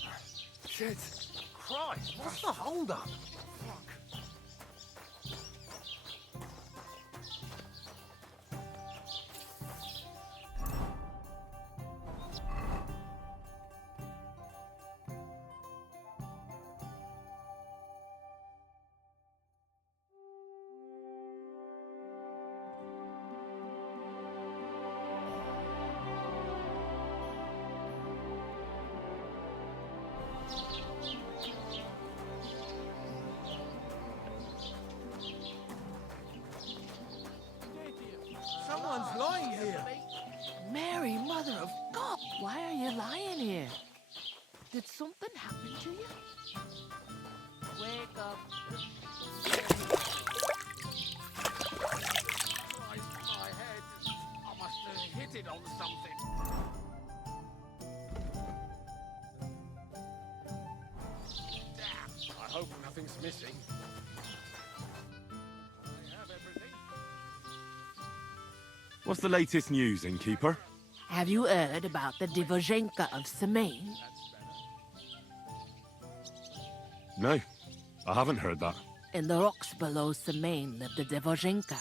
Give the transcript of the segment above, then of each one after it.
keeper. Shit! Christ, what's the hold-up? Fuck. Someone's lying here. Mary, Mother of God, why are you lying here? Did something happen to you? Wake up. Christ, my head. I must have hit it on something. Damn. I hope nothing's missing. I have everything. What's the latest news, innkeeper? Have you heard about the divozhenka of Semaine? No, I haven't heard that. In the rocks below Semaine lived the divozhenka.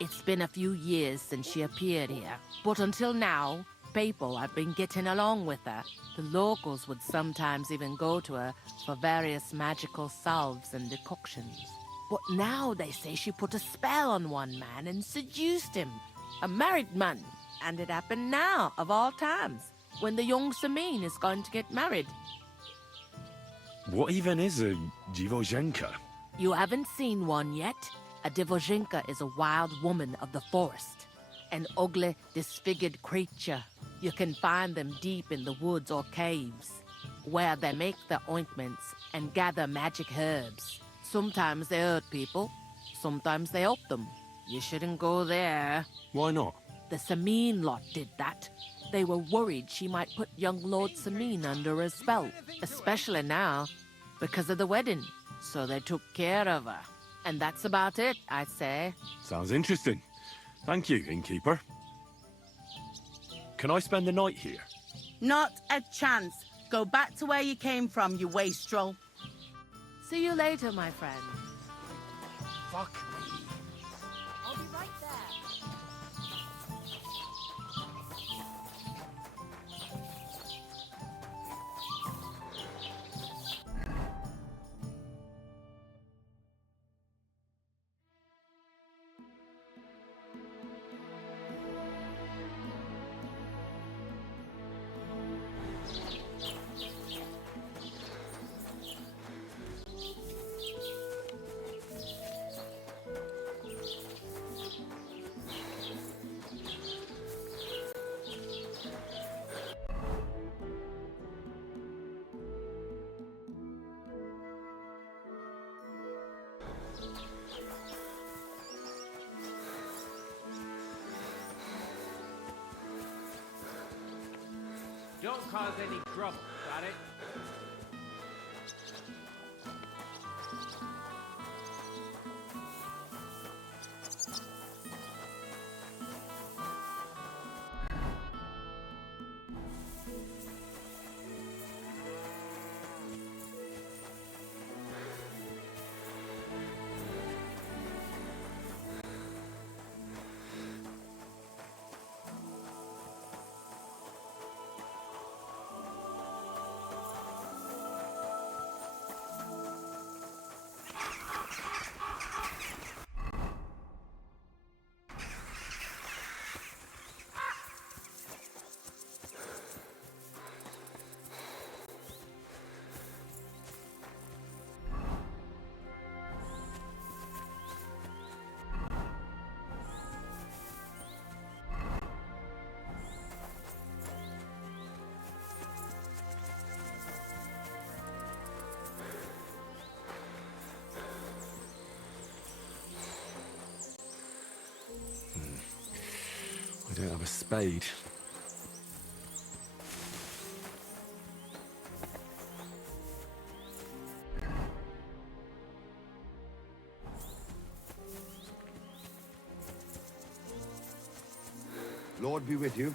It's been a few years since she appeared here, but until now, people have been getting along with her. The locals would sometimes even go to her for various magical salves and decoctions. But now they say she put a spell on one man and seduced him. A married man. And it happened now, of all times, when the young Semaine is going to get married. What even is a divozhenka? You haven't seen one yet? A divozhenka is a wild woman of the forest. An ugly, disfigured creature. You can find them deep in the woods or caves, where they make their ointments and gather magic herbs. Sometimes they hurt people, sometimes they help them. You shouldn't go there. Why not? The Semaine lot did that. They were worried she might put young Lord Semaine under a spell, especially now, because of the wedding. So they took care of her. And that's about it, I'd say. Sounds interesting. Thank you, innkeeper. Can I spend the night here? Not a chance. Go back to where you came from, you wastrel. See you later, my friend. Fuck me. I'll be right there. Don't cause any trouble, got it? I don't have a spade. Lord be with you.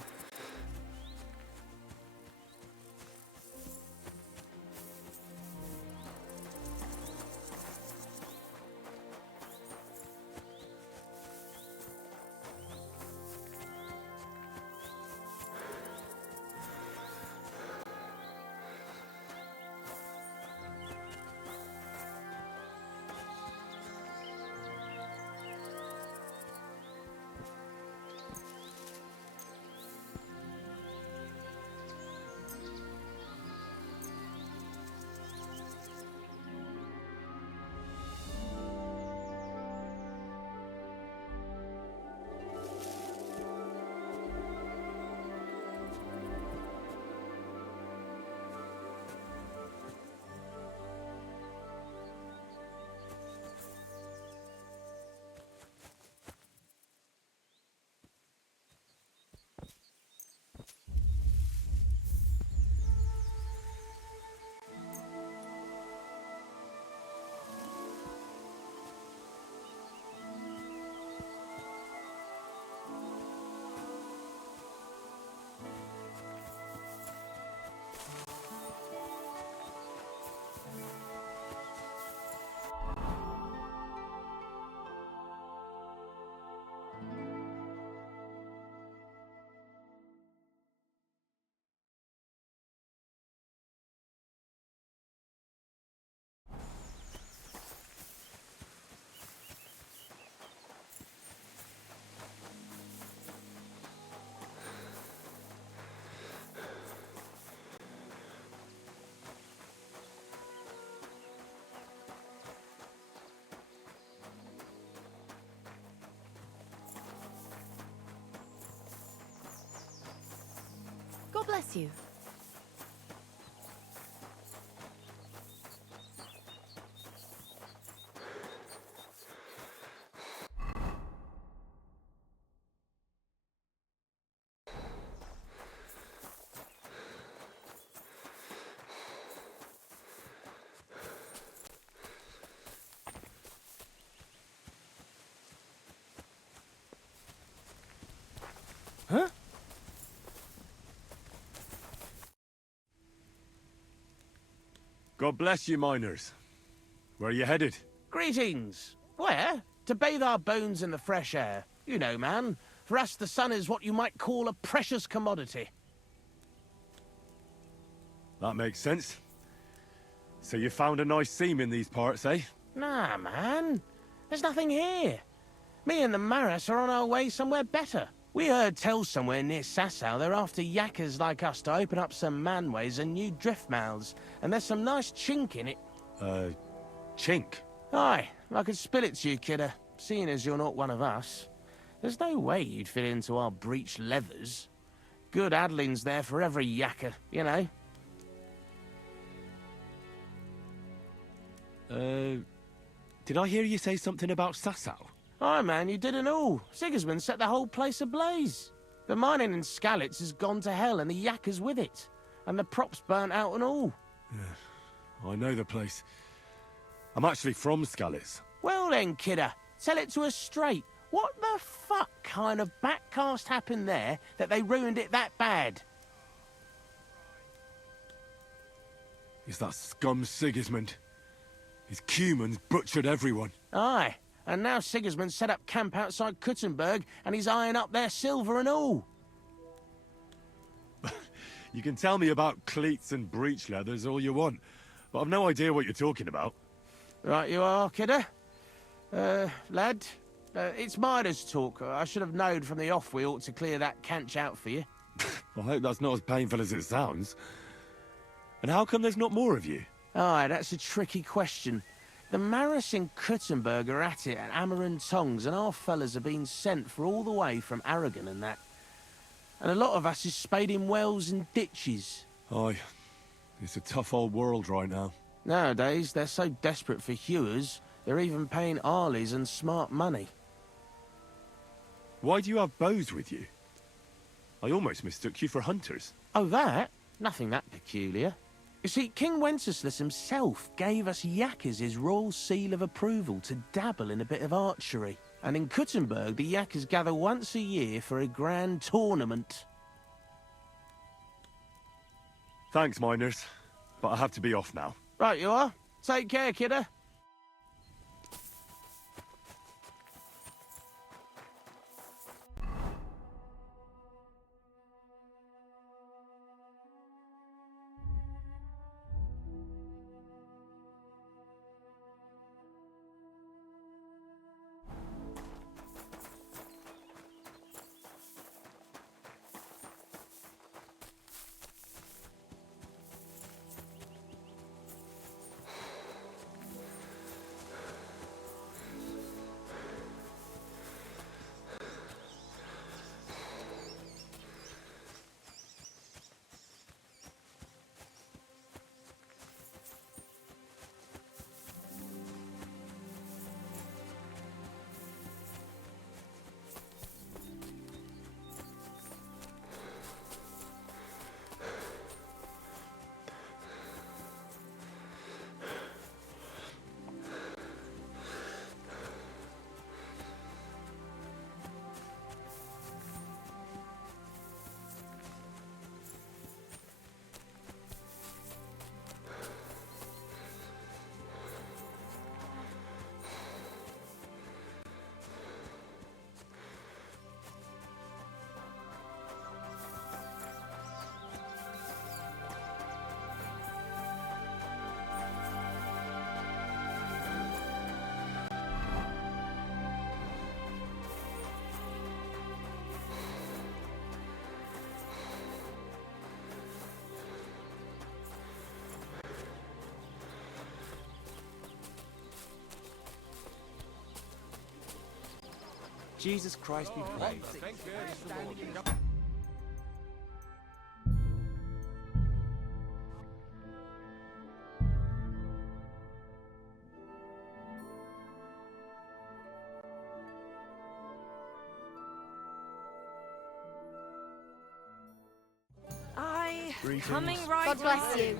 Bless you. Huh? God bless you, miners. Where are you headed? Greetings. Where? To bathe our bones in the fresh air. You know, man. For us, the sun is what you might call a precious commodity. That makes sense. So you found a nice seam in these parts, eh? Nah, man. There's nothing here. Me and the Maras are on our way somewhere better. We heard tell somewhere near Sasau they're after yakkers like us to open up some manways and new drift mouths, and there's some nice chink in it. Chink? Aye, I could spill it to you, kidder, seeing as you're not one of us. There's no way you'd fit into our breech leathers. Good addling's there for every yakker, you know. Did I hear you say something about Sasau? Aye, man, you didn't all. Sigismund set the whole place ablaze. The mining in Skalitz has gone to hell and the yakkers with it. And the props burnt out and all. I know the place. I'm actually from Skalitz. Well then, kidder, tell it to us straight. What the fuck kind of backcast happened there that they ruined it that bad? It's that scum Sigismund. His Cumans butchered everyone. Aye, and now Sigismund set up camp outside Kuttenberg and he's eyeing up their silver and all. You can tell me about cleats and breech leathers all you want, but I've no idea what you're talking about. Right you are, kidder. Lad, it's miners' talk. I should have known from the off we ought to clear that canch out for you. I hope that's not as painful as it sounds. And how come there's not more of you? Aye, that's a tricky question. The Maris in Kuttenberg are at it at hammer and tongs, and our fellas are being sent for all the way from Aragon and that. And a lot of us is spading wells and ditches. Aye, it's a tough old world right now. Nowadays, they're so desperate for hewers, they're even paying arlies and smart money. Why do you have bows with you? I almost mistook you for hunters. Oh, that? Nothing that peculiar. You see, King Wenceslas himself gave us yakkers his royal seal of approval to dabble in a bit of archery. And in Kuttenberg, the yakkers gather once a year for a grand tournament. Thanks, miners, but I have to be off now. Right you are. Take care, kidder. Jesus Christ be praised. Coming right. God bless you.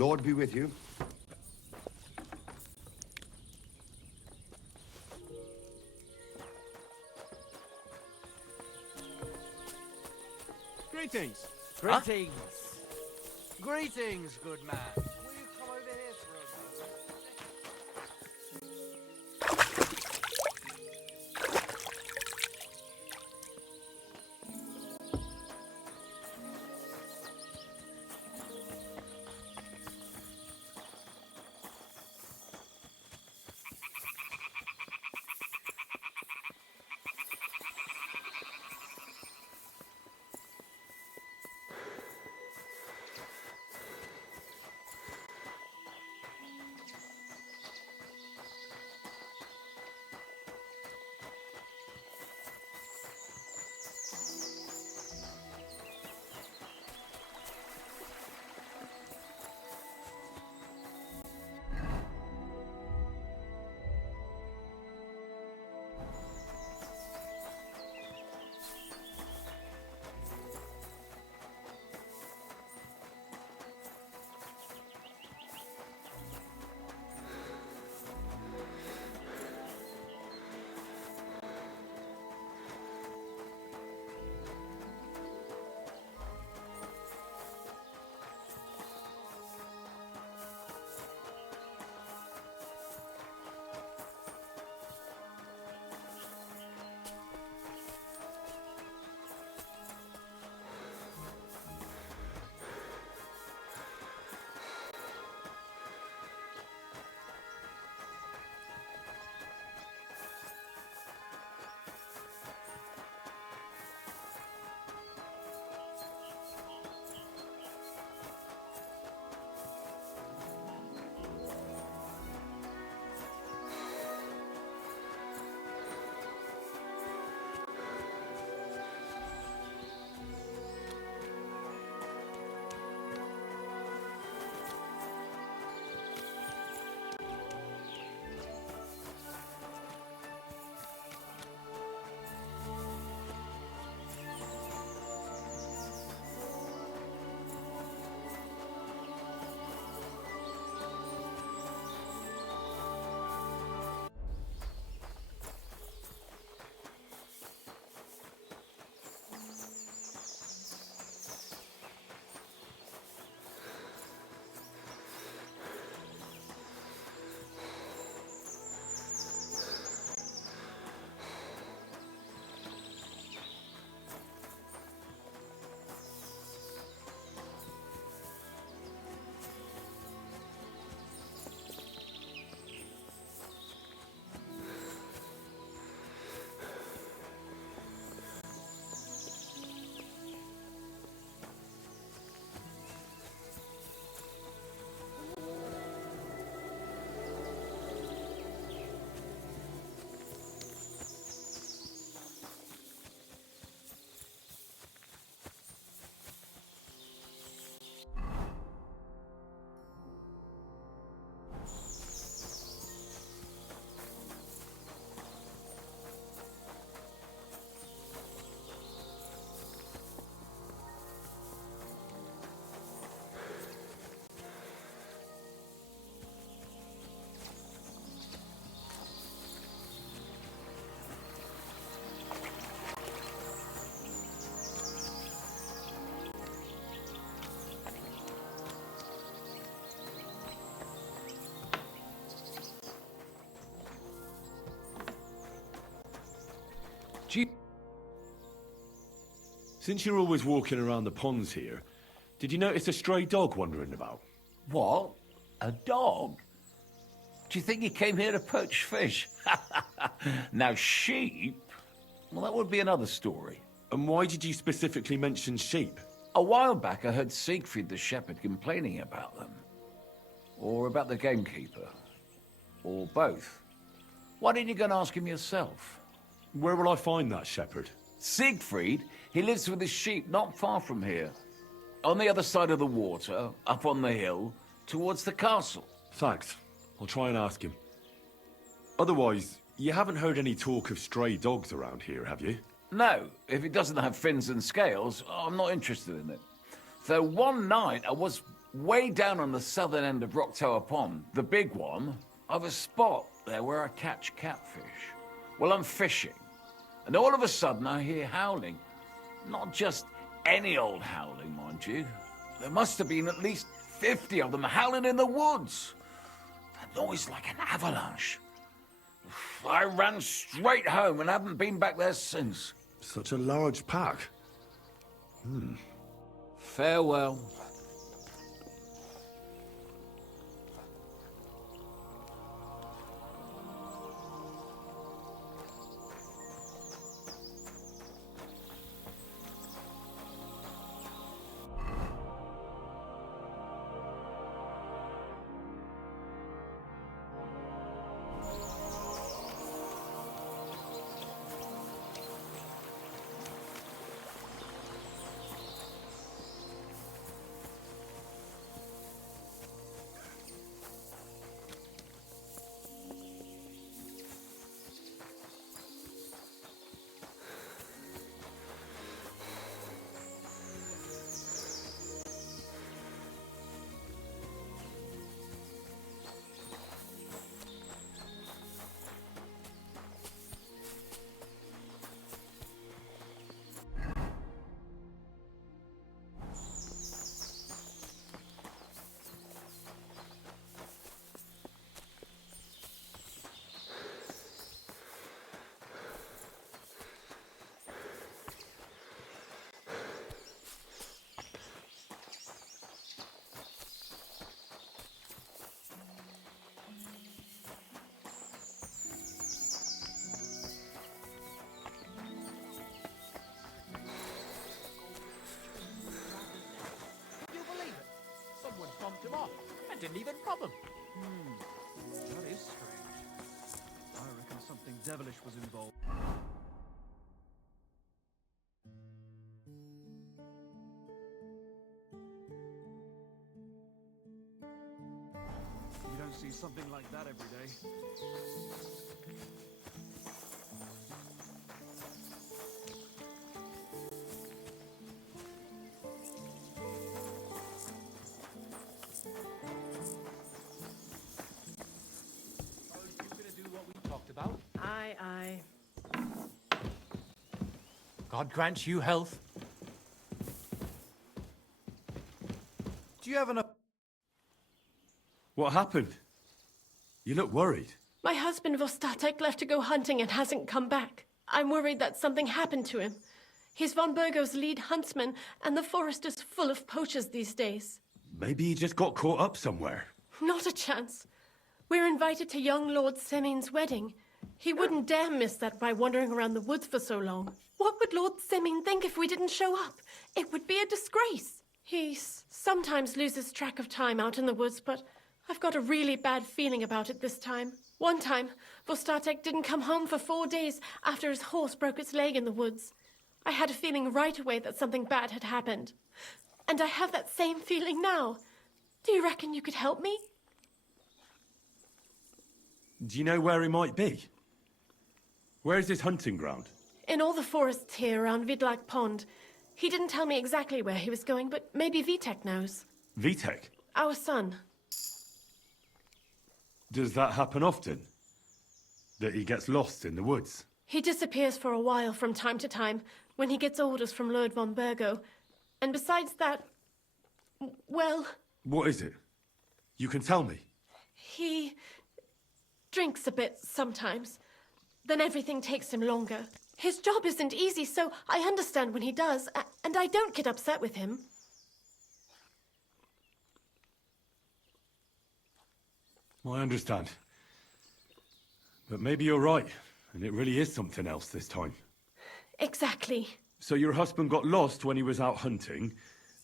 Lord be with you. Greetings. Greetings. Greetings, good man. Will you come over here for a moment? Since you're always walking around the ponds here, did you notice a stray dog wandering about? What? A dog? Do you think he came here to poach fish? Now, sheep? Well, that would be another story. And why did you specifically mention sheep? A while back, I heard Siegfried the shepherd complaining about them. Or about the gamekeeper. Or both. Why didn't you go and ask him yourself? Where will I find that shepherd? Siegfried? He lives with his sheep not far from here. On the other side of the water, up on the hill, towards the castle. Thanks. I'll try and ask him. Otherwise, you haven't heard any talk of stray dogs around here, have you? No, if it doesn't have fins and scales, I'm not interested in it. Though one night I was way down on the southern end of Rock Tower Pond, the big one, I've a spot there where I catch catfish. Well, I'm fishing, and all of a sudden I hear howling. Not just any old howling, mind you. There must have been at least 50 of them howling in the woods. A noise like an avalanche. I ran straight home and haven't been back there since. Such a large pack. Farewell. Bumped him off and didn't even problem. That is strange. I reckon something devilish was involved. You don't see something like that every day. Aye. God grant you health. Do you have enough? What happened? You look worried. My husband Vostatek left to go hunting and hasn't come back. I'm worried that something happened to him. He's von Burgo's lead huntsman, and the forest is full of poachers these days. Maybe he just got caught up somewhere. Not a chance. We're invited to young Lord Semin's wedding. He wouldn't dare miss that by wandering around the woods for so long. What would Lord Semin think if we didn't show up? It would be a disgrace. He sometimes loses track of time out in the woods, but I've got a really bad feeling about it this time. One time, Vostatek didn't come home for 4 days after his horse broke its leg in the woods. I had a feeling right away that something bad had happened. And I have that same feeling now. Do you reckon you could help me? Do you know where he might be? Where is his hunting ground? In all the forests here around Vidlak Pond. He didn't tell me exactly where he was going, but maybe Vitek knows. Vitek? Our son. Does that happen often? That he gets lost in the woods? He disappears for a while from time to time when he gets orders from Lord von Burgo. And besides that, well... What is it? You can tell me. He drinks a bit sometimes. Then everything takes him longer. His job isn't easy, so I understand when he does, and I don't get upset with him. I understand. But maybe you're right, and it really is something else this time. Exactly. So your husband got lost when he was out hunting,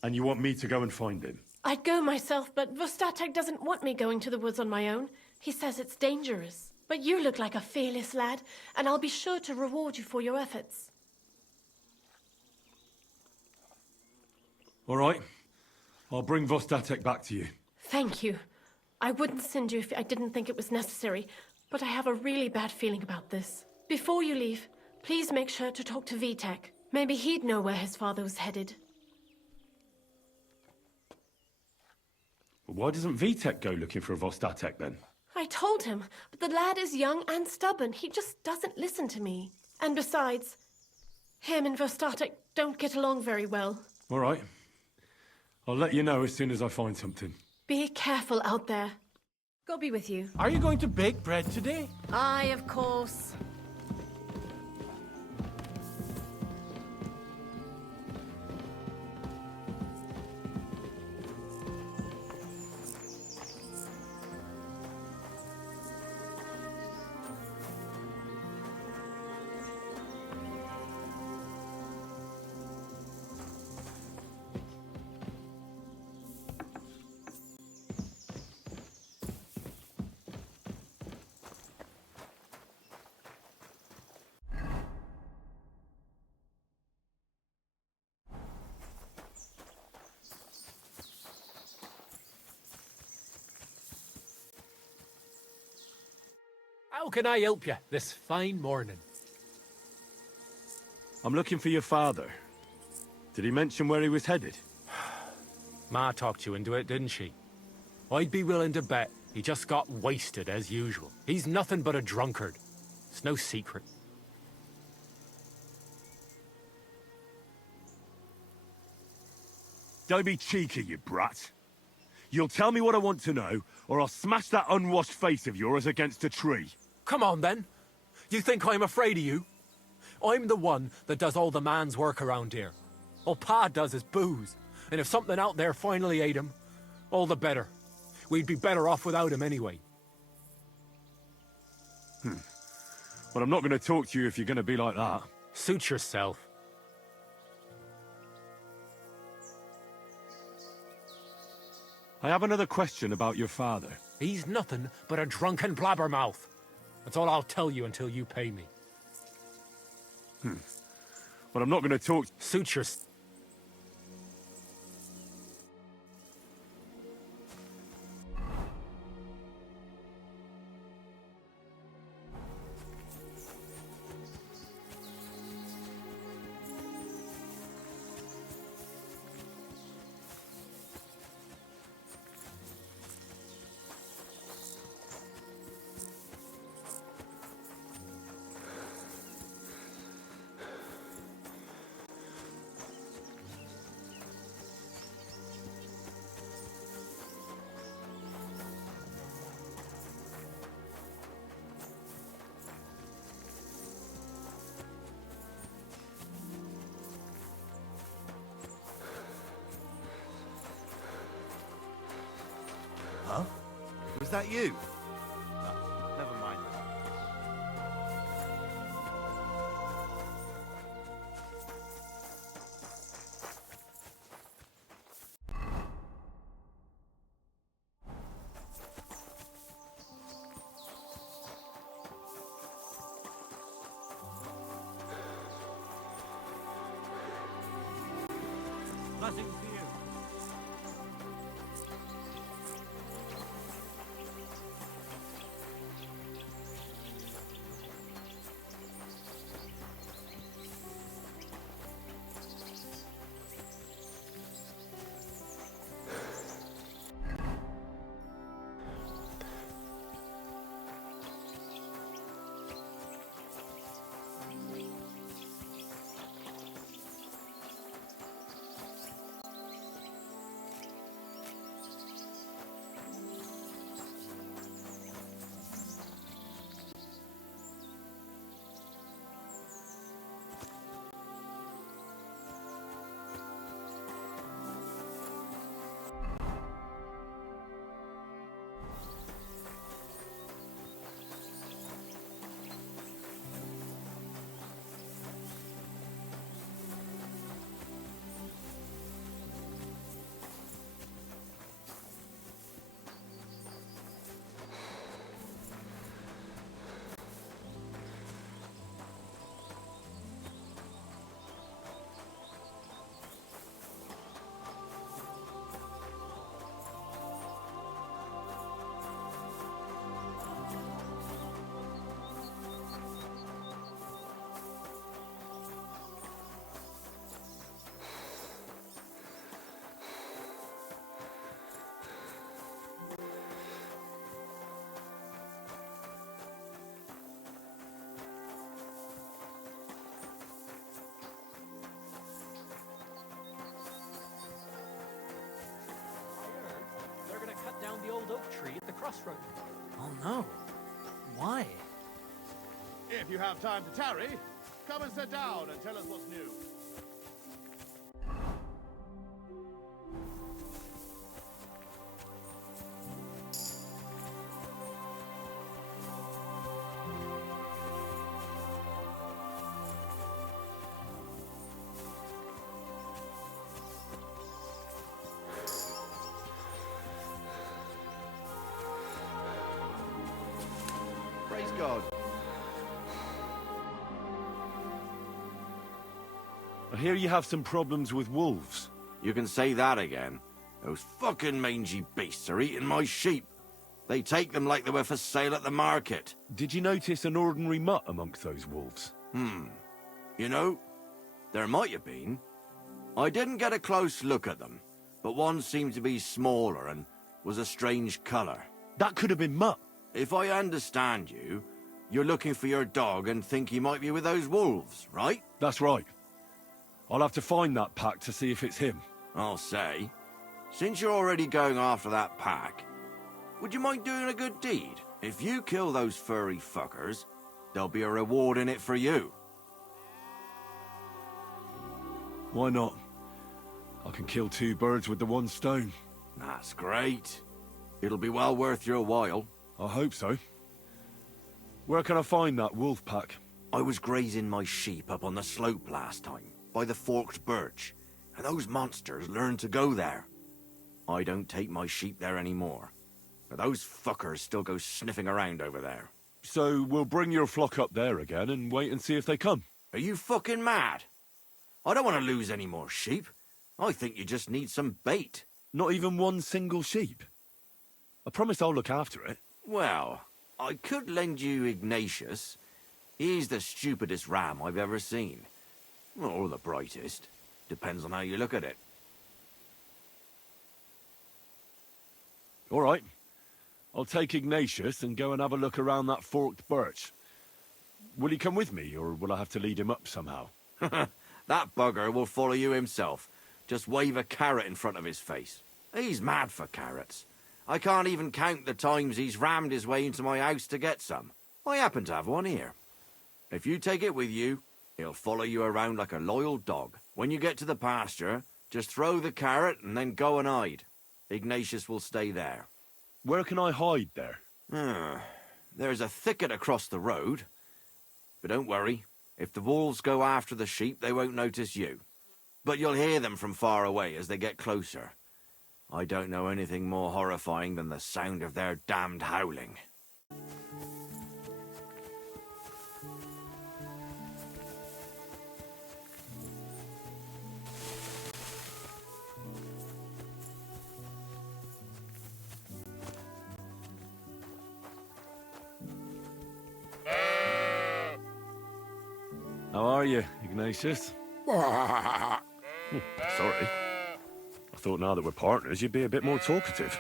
and you want me to go and find him? I'd go myself, but Vostatek doesn't want me going to the woods on my own. He says it's dangerous. But you look like a fearless lad, and I'll be sure to reward you for your efforts. All right. I'll bring Vostatek back to you. Thank you. I wouldn't send you if I didn't think it was necessary, but I have a really bad feeling about this. Before you leave, please make sure to talk to Vitek. Maybe he'd know where his father was headed. Why doesn't Vitek go looking for Vostatek then? I told him, but the lad is young and stubborn. He just doesn't listen to me. And besides, him and Vostatek don't get along very well. All right. I'll let you know as soon as I find something. Be careful out there. God be with you. Are you going to bake bread today? Aye, of course. How can I help you this fine morning? I'm looking for your father. Did he mention where he was headed? Ma talked you into it, didn't she? I'd be willing to bet he just got wasted as usual. He's nothing but a drunkard. It's no secret. Don't be cheeky, you brat. You'll tell me what I want to know, or I'll smash that unwashed face of yours against a tree. Come on, then. You think I'm afraid of you? I'm the one that does all the man's work around here. All Pa does is booze. And if something out there finally ate him, all the better. We'd be better off without him anyway. But I'm not going to talk to you if you're going to be like that. Suit yourself. I have another question about your father. He's nothing but a drunken blabbermouth. That's all I'll tell you until you pay me. But I'm not going to talk... Suit yourself. Huh? Was that you? Oh, never mind. Blessings to you. old oak tree at the crossroad. Oh no. Why? If you have time to tarry, come and sit down and tell us what's new. Praise God. I hear you have some problems with wolves. You can say that again. Those fucking mangy beasts are eating my sheep. They take them like they were for sale at the market. Did you notice an ordinary mutt amongst those wolves? You know, there might have been. I didn't get a close look at them, but one seemed to be smaller and was a strange colour. That could have been Mutt. If I understand you, you're looking for your dog and think he might be with those wolves, right? That's right. I'll have to find that pack to see if it's him. I'll say, since you're already going after that pack, would you mind doing a good deed? If you kill those furry fuckers, there'll be a reward in it for you. Why not? I can kill two birds with the one stone. That's great. It'll be well worth your while. I hope so. Where can I find that wolf pack? I was grazing my sheep up on the slope last time, by the forked birch, and those monsters learned to go there. I don't take my sheep there anymore, but those fuckers still go sniffing around over there. So we'll bring your flock up there again and wait and see if they come. Are you fucking mad? I don't want to lose any more sheep. I think you just need some bait. Not even one single sheep. I promise I'll look after it. Well, I could lend you Ignatius. He's the stupidest ram I've ever seen. Or the brightest. Depends on how you look at it. All right. I'll take Ignatius and go and have a look around that forked birch. Will he come with me, or will I have to lead him up somehow? That bugger will follow you himself. Just wave a carrot in front of his face. He's mad for carrots. I can't even count the times he's rammed his way into my house to get some. I happen to have one here. If you take it with you, he'll follow you around like a loyal dog. When you get to the pasture, just throw the carrot and then go and hide. Ignatius will stay there. Where can I hide there? There's a thicket across the road. But don't worry. If the wolves go after the sheep, they won't notice you. But you'll hear them from far away as they get closer. I don't know anything more horrifying than the sound of their damned howling. How are you, Ignatius? Sorry. I thought now that we're partners, you'd be a bit more talkative.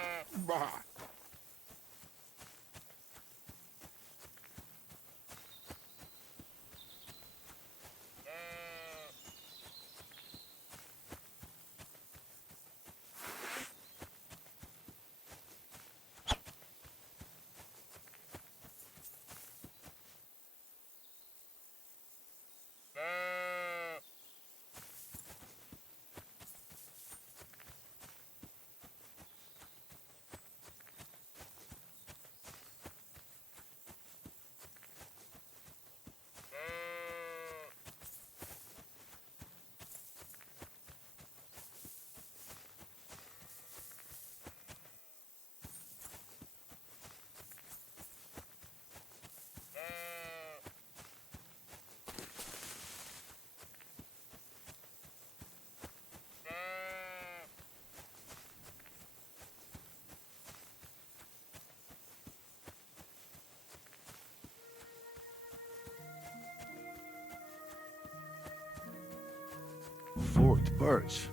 Forked birch.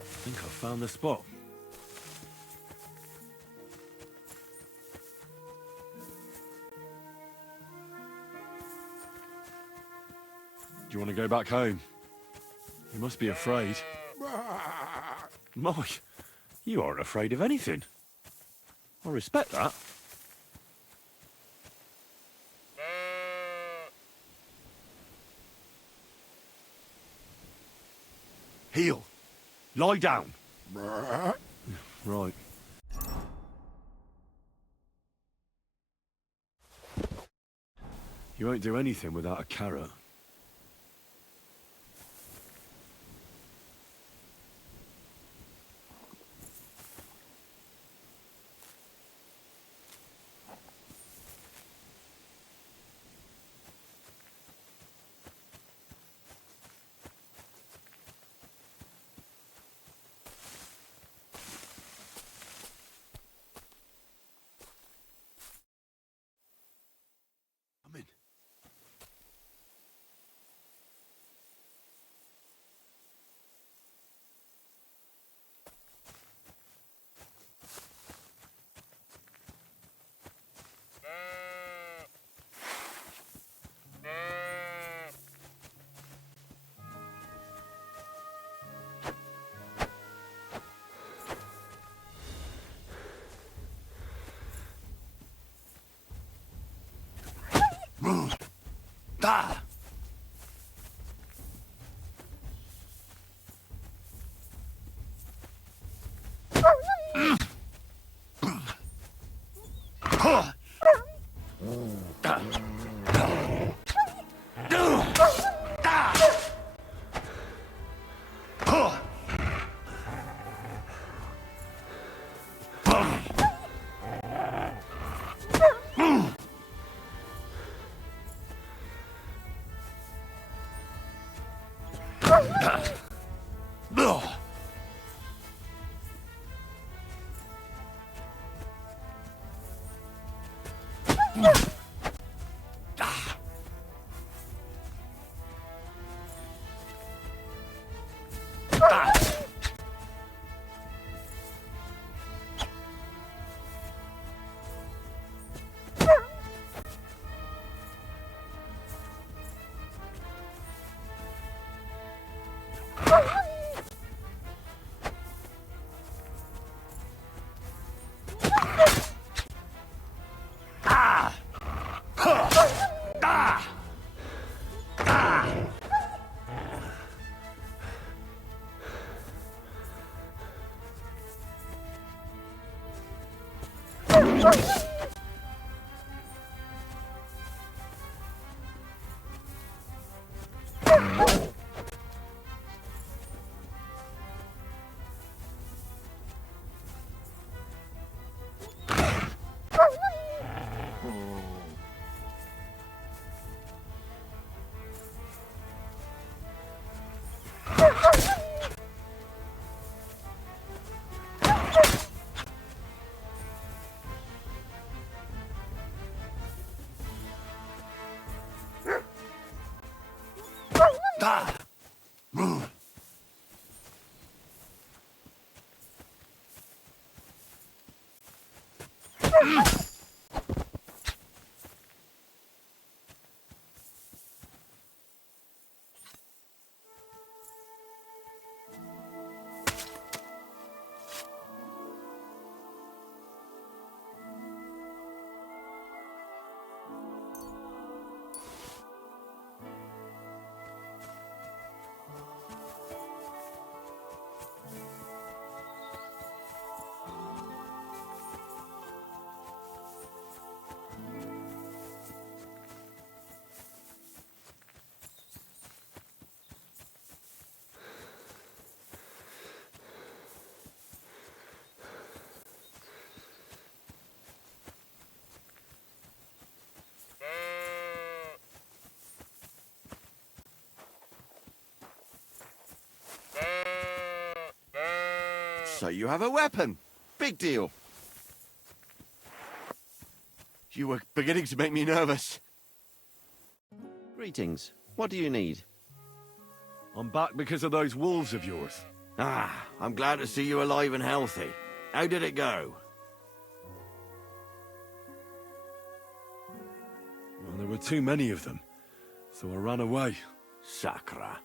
I think I found the spot. Do you want to go back home? You must be afraid. Mike, you aren't afraid of anything. I respect that. Heel. Lie down. Right. You won't do anything without a carrot. Come in. Da! So you have a weapon. Big deal. You were beginning to make me nervous. Greetings. What do you need? I'm back because of those wolves of yours. Ah, I'm glad to see you alive and healthy. How did it go? Well, there were too many of them, so I ran away. Sacra.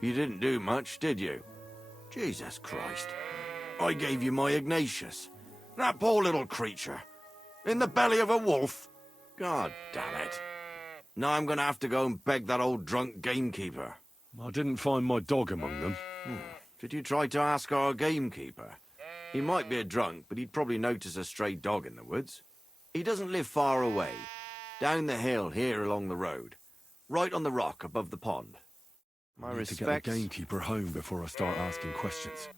You didn't do much, did you? Jesus Christ. I gave you my Ignatius. That poor little creature. In the belly of a wolf. God damn it. Now I'm gonna have to go and beg that old drunk gamekeeper. I didn't find my dog among them. Did you try to ask our gamekeeper? He might be a drunk, but he'd probably notice a stray dog in the woods. He doesn't live far away. Down the hill here along the road. Right on the rock above the pond. My I need to get respects. the gamekeeper home before I start asking questions.